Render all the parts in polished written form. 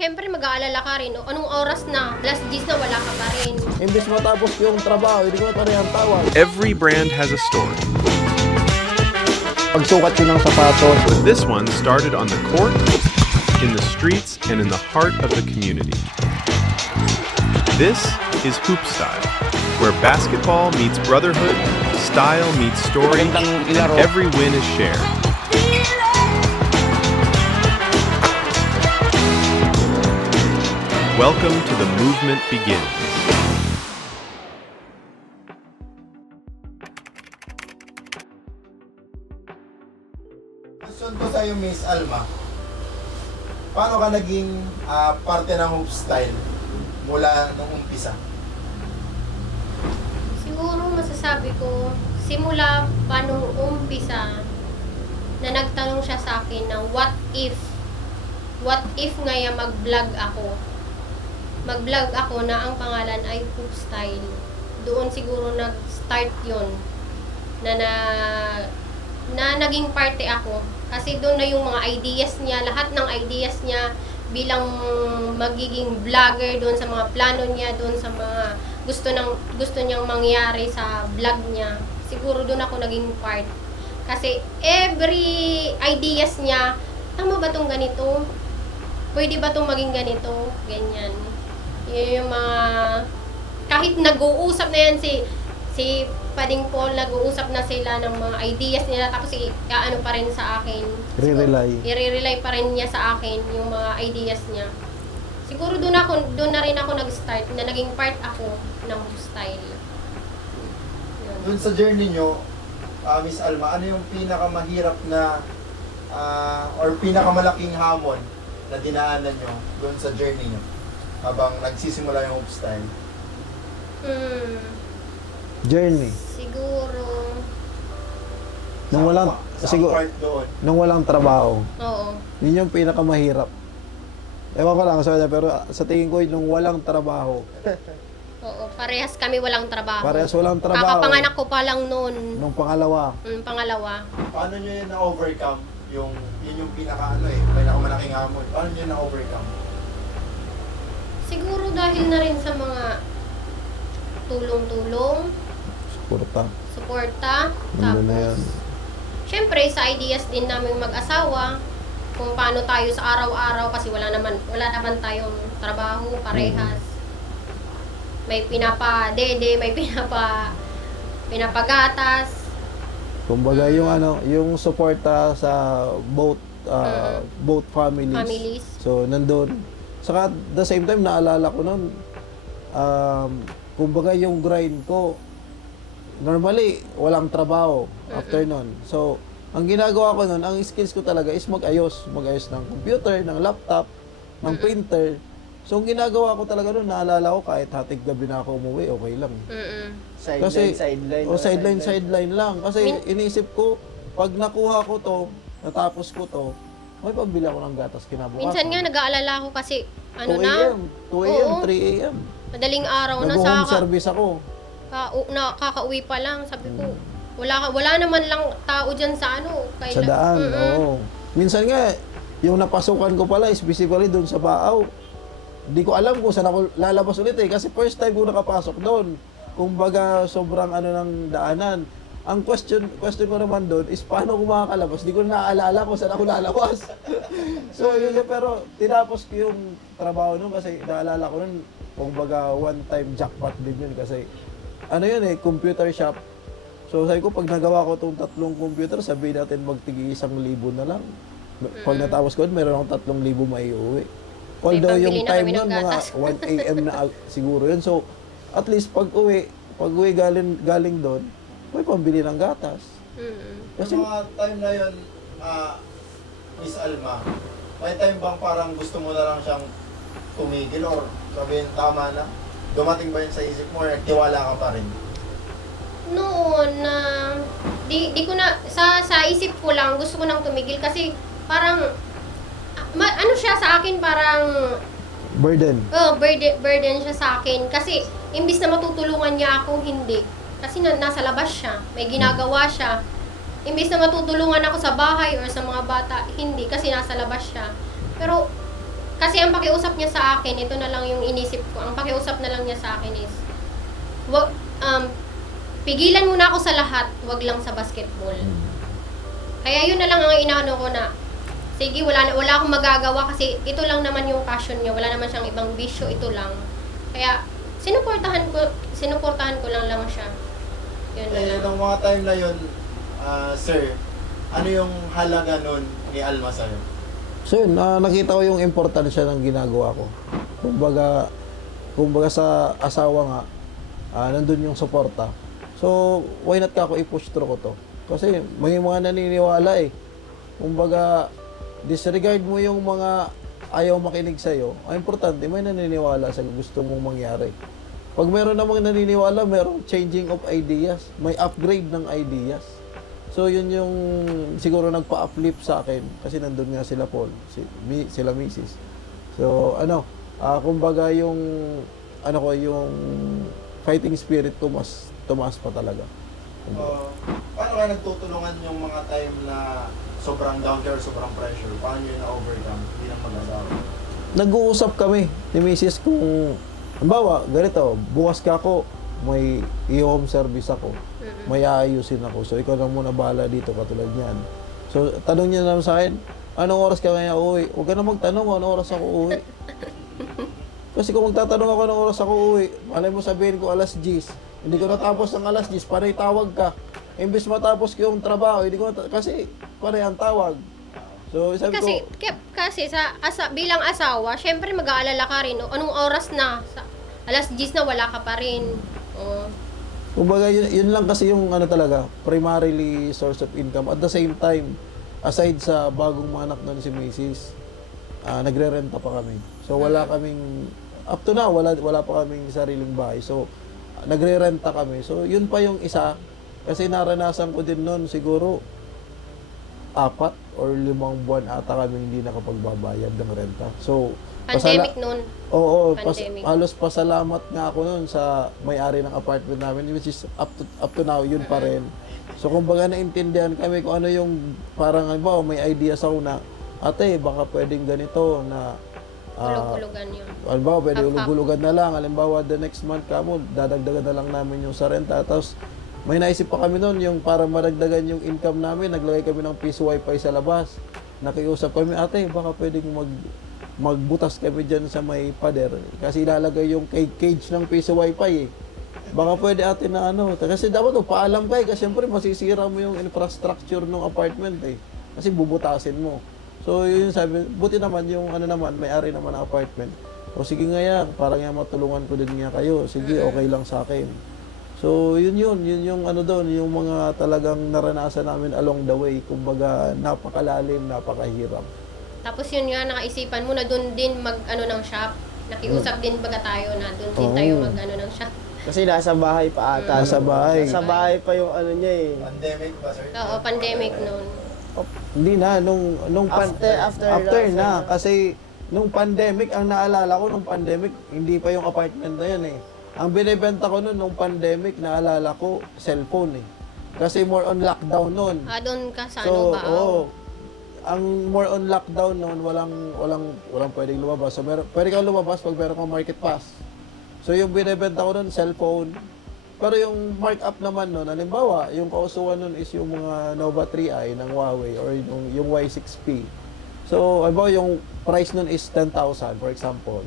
syempre mag-aalala ka rin. O, anong oras na? Last G's na wala ka pa rin. Imbis matapos yung trabaho, hindi ko pa rin ang tawag. Every brand has a story, Pagsukat ko ng sapatos, but this one started on the court, in the streets, and in the heart of the community. This is Hoop Style, where basketball meets brotherhood, style meets story, and every win is shared. Welcome to The Movement Begins. Question ko sa'yo, Miss Alma. Paano ka naging parte ng Hoop Style mula nung umpisa? Siguro masasabi ko, simula pa nung umpisa, na nagtanong siya sa akin ng what if ngayon mag-vlog ako. Mag-vlog ako na ang pangalan ay Hoop Style. Doon siguro nag-start yun. Na naging parte ako. Kasi doon na yung mga ideas niya, lahat ng ideas niya bilang magiging vlogger, doon sa mga plano niya, doon sa mga gusto niyang mangyari sa vlog niya. Siguro doon ako naging part. Kasi every ideas niya, tama ba tong ganito? Pwede ba tong maging ganito? Ganyan. Yun yung mga, kahit nag-uusap na yan si Pading Paul, nag-uusap na sila ng mga ideas nila, tapos ano pa rin sa akin. I-rely pa rin niya sa akin yung mga ideas niya. Siguro doon na rin ako nag-start, na naging part ako ng style. Yun. Doon sa journey nyo, Miss Alma, ano yung pinakamahirap na or pinakamalaking hamon na dinaanan nyo doon sa journey nyo habang nagsisimula yung Hoop Style? journey. Siguro, Nung walang trabaho. oo. Yun yung pinakamahirap. Ewan ko lang, pero sa tingin ko, nung walang trabaho, Oo, parehas kami walang trabaho. parehas walang trabaho. Kakapanganak ko pa lang noon. Nung pangalawa, Pangalawa. Paano nyo yun na-overcome? Yun yung pinakamalaking hamon. Paano nyo na-overcome? Siguro dahil na rin sa mga tulong-tulong, suporta, Nandun na yan. syempre sa ideas din namin mag-asawa, kung paano tayo sa araw-araw kasi wala naman tayong trabaho parehas. May pinapa-dede, may pinapagatas. Kumbaga yung suporta sa both families. So nandun. Saka at the same time naalala ko noon kumbaga yung grind ko normally walang trabaho after nun. So ang ginagawa ko noon, ang skills ko talaga is mag-ayos ng computer, ng laptop, ng printer. So ang ginagawa ko talaga noon, naalala ko kahit hatig gabi na ako umuwi, okay lang. Sideline lang. Kasi iniisip ko, pag nakuha ko to, natapos ko to, may pambili ako ng gatas kinabukasan. Minsan nga nag-aalala ako kasi 2 a.m., 3 a.m. madaling araw na Nag-home service ako. kakauwi pa lang, sabi ko, wala naman lang tao dyan sa Sa daan, oo. Minsan nga, yung napasukan ko pala is basically doon sa Baaw. Hindi ko alam kung saan ako lalabas ulit kasi first time ko nakapasok doon. Kumbaga, sobrang ng daanan. Ang question ko naman doon is paano ko makakalabas? Hindi ko na naaalala kung saan ako lalabas. So, yun pero tinapos ko yung trabaho noon kasi naalala ko noon, kumbaga one-time jackpot din yun kasi computer shop. So, sabi ko, pag nagawa ko itong 3 computer, sabihin natin magtigi 1,000 na lang. Pag natapos ko, meron akong 3,000 maiuwi. Although yung time nun, mga 1 a.m. na siguro yun. So, at least pag uwi galing doon, may pambili ng gatas. Kasi mga time na yun, Miss Alma, may time bang parang gusto mo na lang siyang tumigil or sabihin tama na? Dumating ba yun sa isip mo or nagtiwala ka pa rin? Noon na di ko na sa isip ko lang gusto ko nang tumigil kasi parang siya sa akin parang Burden. burden siya sa akin kasi imbis na matutulungan niya ako hindi kasi nasa labas siya, may ginagawa siya. Imbis na matutulungan ako sa bahay or sa mga bata, hindi kasi nasa labas siya. Pero Kasi ang pakiusap niya sa akin, ito na lang yung inisip ko, ang pakiusap na lang niya sa akin is, wag, pigilan muna ako sa lahat, wag lang sa basketball. Kaya yun na lang ang inaano ko na, sige, wala akong magagawa kasi ito lang naman yung passion niya, wala naman siyang ibang bisyo, ito lang. Kaya, sinuportahan ko lang siya. Yun na lang. Nung mga time na yun, sir, ano yung halaga nun ni Alma sa'yo? So yun, nakita ko yung importansya ng ginagawa ko. Kumbaga sa asawa nga, nandun yung suporta. So, why not ka ako i-push through ko to? Kasi may mga naniniwala eh. Kumbaga, disregard mo yung mga ayaw makinig sa'yo. Ang importante, may naniniwala sa gusto mong mangyari. Pag meron namang naniniwala, merong changing of ideas. May upgrade ng ideas. So, yun yung siguro nagpa-uplift sa akin. Kasi nandun nga sila Paul, sila Mrs. So, kumbaga yung, yung fighting spirit ko mas tumaas pa talaga. Paano kayo nagtutulungan yung mga time na sobrang down or sobrang pressure? Paano nyo na-overcome bilang mag-asawa? Nag-uusap kami ni Mrs. kung, halimbawa, ganito, bukas ka ako, may i-home service ako, may aayusin ako. So, ikaw na muna bahala dito, katulad niyan. So, tanong niya naman sa akin, anong oras ka kaya uuwi? Huwag ka na magtanong kung anong oras ako uuwi. Kasi kung magtatanong ako anong oras ako uuwi, malay mo sabihin ko alas 10. Hindi ko natapos ng alas 10, panay tawag ka. Imbes matapos ko yung trabaho, hindi ko kasi panay ang tawag. So, sabi Kasi bilang asawa, syempre mag-aalala ka rin, anong oras na? Alas 10 na wala ka pa rin. Kumbaga, yun lang kasi yung talaga, primarily source of income. At the same time, aside sa bagong manak nun si Mrs., nagre-renta pa kami. So wala kaming, up to now, wala pa kaming sariling bahay. So nagre-renta kami. So yun pa yung isa, kasi naranasan ko din nun siguro 4 or 5 buwan ata kami hindi nakapagbabayad ng renta. So Pandemic nun. Oo, Pandemic. halos pasalamat nga ako noon sa may-ari ng apartment namin, which is up to now, yun pa rin. So, kumbaga naintindihan kami kung ano yung parang, halimbawa, may idea sa una, ate, baka pwedeng ganito na Hulog-hulugan yun. halimbawa, pwede Half-half. hulug-hulugan na lang. Halimbawa, the next month kamo, dadagdagan na lang namin yung sa renta. Tapos, may naisip pa kami noon, yung para madagdagan yung income namin, naglagay kami ng piso wifi sa labas. Nakiusap kami, ate, baka pwedeng magbutas kami dyan sa may pader kasi ilalagay yung cage ng piso wifi eh. Baka pwede atin na kasi dapat paalam ka kasi siyempre masisira mo yung infrastructure ng apartment eh. Kasi bubutasin mo. So yun sabi, buti naman yung may-ari naman ng apartment. O sige nga yan, parang yan matulungan ko din nga kayo. Sige, okay lang sa akin. So yun yung doon, yung mga talagang naranasan namin along the way. Kumbaga napakalalim, napakahirap. Tapos yun nga, nakaisipan mo na doon din ng shop. Nakiusap din baga tayo na doon din tayo ng shop. Kasi nasa bahay pa ata. Nasa bahay. Nasa bahay pa yung niya eh. Pandemic ba, sir? Oo, pandemic noon. Hindi na, nung after na. Kasi nung pandemic, ang naalala ko nung pandemic, hindi pa yung apartment na yan eh. Ang binibenta ko nung pandemic, naalala ko, cellphone eh. Kasi more on lockdown nun. Doon ka sa So, Baaw. ang more on lockdown noon, walang pwedeng lumabas. So, pwede kang lumabas pag meron kang market pass. So, yung binibenta ko noon, cellphone. Pero yung markup naman noon, halimbawa, yung kausuhan noon is yung mga Nova 3i ng Huawei or yung Y6P. So, halimbawa, yung price noon is 10,000, for example.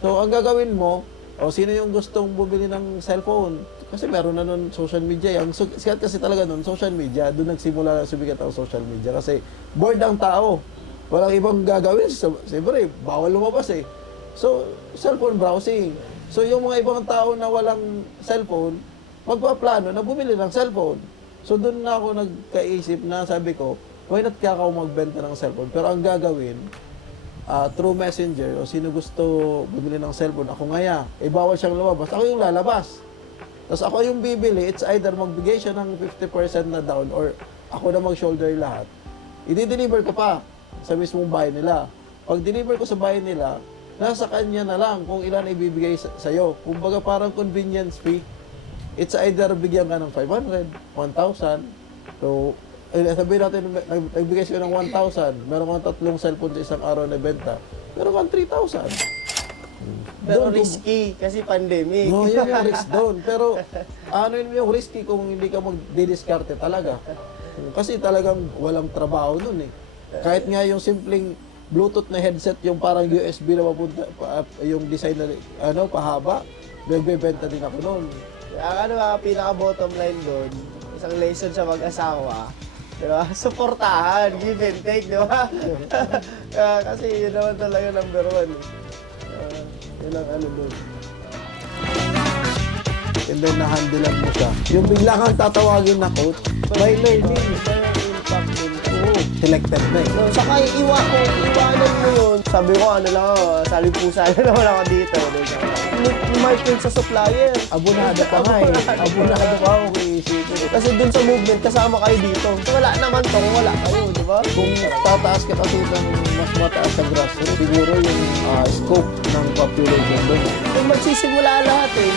So, ang gagawin mo, sino yung gustong bumili ng cellphone? Kasi meron na nun social media. Ang sikat kasi talaga nun, social media. Doon nagsimula na sumikat ang social media. Kasi bored ang tao. Walang ibang gagawin. Siyempre, bawal lumabas eh. So, cellphone browsing. So, yung mga ibang tao na walang cellphone, magpaplano na bumili ng cellphone. So, doon na ako nagkaisip na sabi ko, why not kaya ako magbenta ng cellphone? Pero ang gagawin, through messenger, o sino gusto bumili ng cellphone, ako ngaya. Bawal siyang lumabas. Ako yung lalabas. Tapos ako yung bibili, it's either magbigay siya ng 50% na down or ako na mag-shoulder lahat. I-deliver ko pa sa mismong bahay nila. Pag deliver ko sa bahay nila, nasa kanya na lang kung ilan ibibigay sa'yo. Kumbaga parang convenience fee. It's either bigyan ka ng 500, 1,000. So, sabihin natin, nagbigay sila ng 1,000. Meron kang 3 cellphone sa isang araw na benta. Pero kang 3,000. Pero Doon, risky kasi pandemic. No, yun yung risk doon. Pero ano yun yung risky kung hindi ka mag-didiskarte talaga. Kasi talagang walang trabaho doon eh. Kahit nga yung simpleng Bluetooth na headset, yung parang USB na mapunta, yung design na pahaba, nagbebenta din ako noon. Ang ano nga, pinaka-bottom line doon, isang lesson sa mag-asawa, di ba? Suportahan, give and take, di ba? Kasi yun naman talaga number one. Yun ang ano doon. And then nahandilan mo siya. Yung bigla kang tatawagin na coach, by learning. Iba yung impact doon. Oo, selected na eh. No, saka iwanan mo yun. Sabi ko, ano lang, salipusa na naman ako dito. Market sa supplier. Abunado pa nga eh. Abunado pa ako kung iisipin. Kasi dun sa movement, kasama kayo dito. Wala naman to, wala kayo, di ba? Kung tataas ka kasi ng mas mataas sa grassroots, siguro yung scope ng population doon. Kung magsisimula lahat eh.